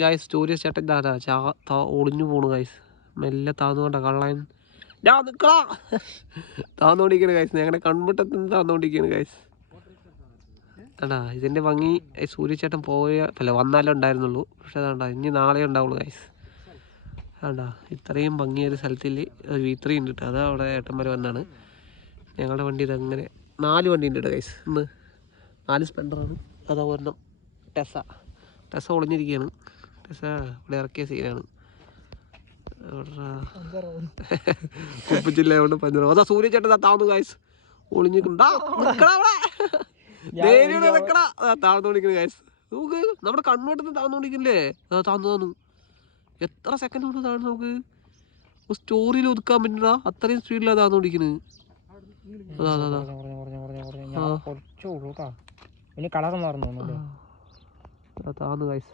Guys സൂര്യ ചേട്ടൻ ഒളിഞ്ഞു പോണു ഗൈസ്. മെല്ലെ താന്നുകൊണ്ട കള്ളൻ ഞാൻ നിൽക്കണ താന്നുകൊണ്ടിരിക്കണ് ഗൈസ്. ഞങ്ങളുടെ കൺമുട്ടത്ത് നിന്ന് താന്നുകൊണ്ടിരിക്കുകയാണ് ഗൈസ്. അതാ ഇതിൻ്റെ ഭംഗി. സൂര്യചേട്ടൻ വന്നാലേ ഉണ്ടായിരുന്നുള്ളൂ. പക്ഷെ അതാണ്ടാ ഇനി നാളെ ഉണ്ടാവുള്ളൂ ഗൈസ്. അതാ ഇത്രയും ഭംഗിയൊരു സ്ഥലത്തിൽ V3 ഉണ്ട് കേട്ടോ. അതാ അവിടെ ഏട്ടന്മാർ വന്നാണ്. ഞങ്ങളുടെ വണ്ടി ഇതങ്ങനെ 4 വണ്ടി ഉണ്ട് കേട്ടോ ഗൈസ്. ഇന്ന് 4 സ്പ്ലെൻഡറാണ്. അതാ ഒരെണ്ണം ടെസ ഒളിഞ്ഞിരിക്കുകയാണ്. ടെസ ഇവിടെ ഇറക്കിയ സീനാണ്. കുപ്പിച്ചില്ല കൊണ്ട് പഞ്ചറോ. അതാ സൂര്യചേട്ടൻ താന്നു ഗൈസ്. ഒളിഞ്ഞിരിക്കണ്ടാ താഴ്ന്നുകൊണ്ടിരിക്കുന്നു ഗൈസ്. നോക്ക് നമ്മുടെ കൺവെട്ടത്ത് താഴ്ന്നുകൊണ്ടിരിക്കില്ലേ. താന്നു എത്ര സെക്കൻഡ് കൊണ്ട് താഴ്ന്നു. നമുക്ക് സ്റ്റോറിയിൽ ഒതുക്കാൻ പറ്റില്ല. അത്രയും സ്പീഡിലാണ് താഴ്ന്നുകൊണ്ടിരിക്കുന്നത്. താന്നു ഗൈസ്.